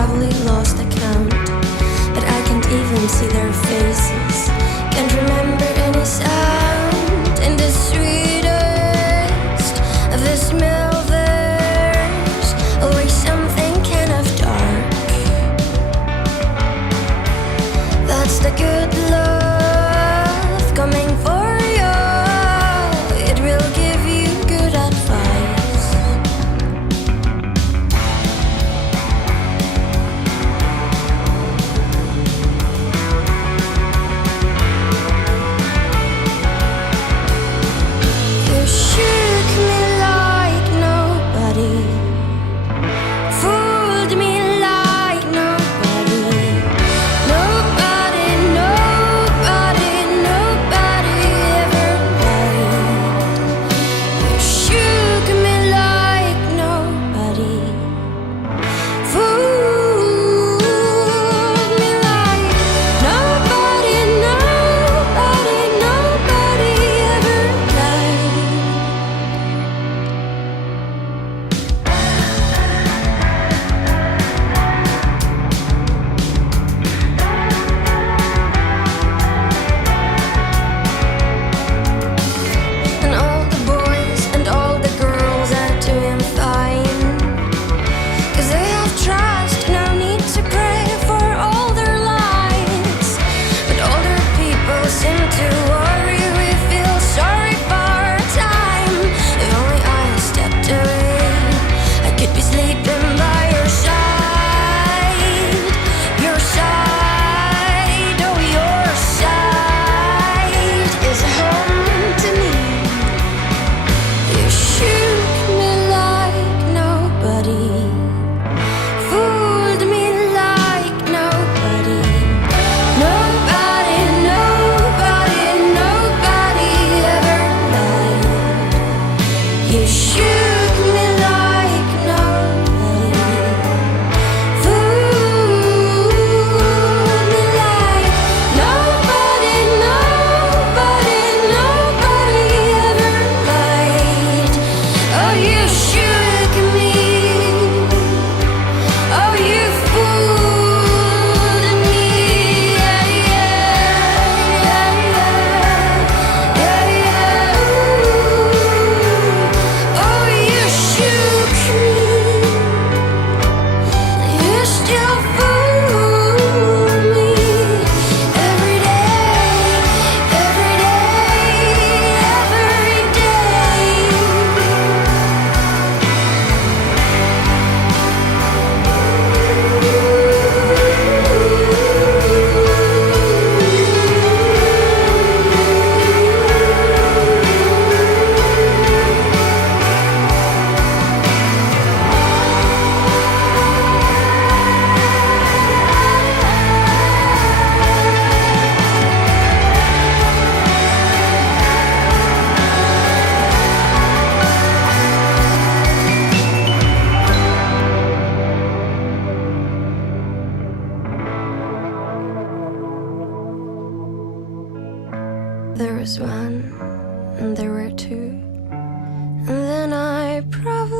probably lost the count, but I can't even see their faces. Can't remember any sound, and the sweetest of the smell there's always something kind of dark. That's the good love coming for you. It will give you good advice. You shook me like nobody, fooled me like nobody. Nobody, nobody, nobody ever lied. You shook me like nobody, fooled me like nobody, nobody, nobody ever lied. And all the boys and all the girls are doing fine, 'cause they have trust, no need to pray for all their lives. But older people seem to worry, we feel sorry for our time. If only I stepped away, I could be sleeping by your side. Your side, oh your side is home to me. You shook me like nobody, fooled me like nobody. Nobody, nobody, nobody ever lied. You shook me like nobody, fooled me like nobody, nobody, nobody ever lied. Oh, you shook me. Oh, you fooled me. Yeah, yeah, yeah, yeah, yeah, yeah. Oh, you shook me. You still fool me every day, every day, every day. There was one, and there were two, and then I probably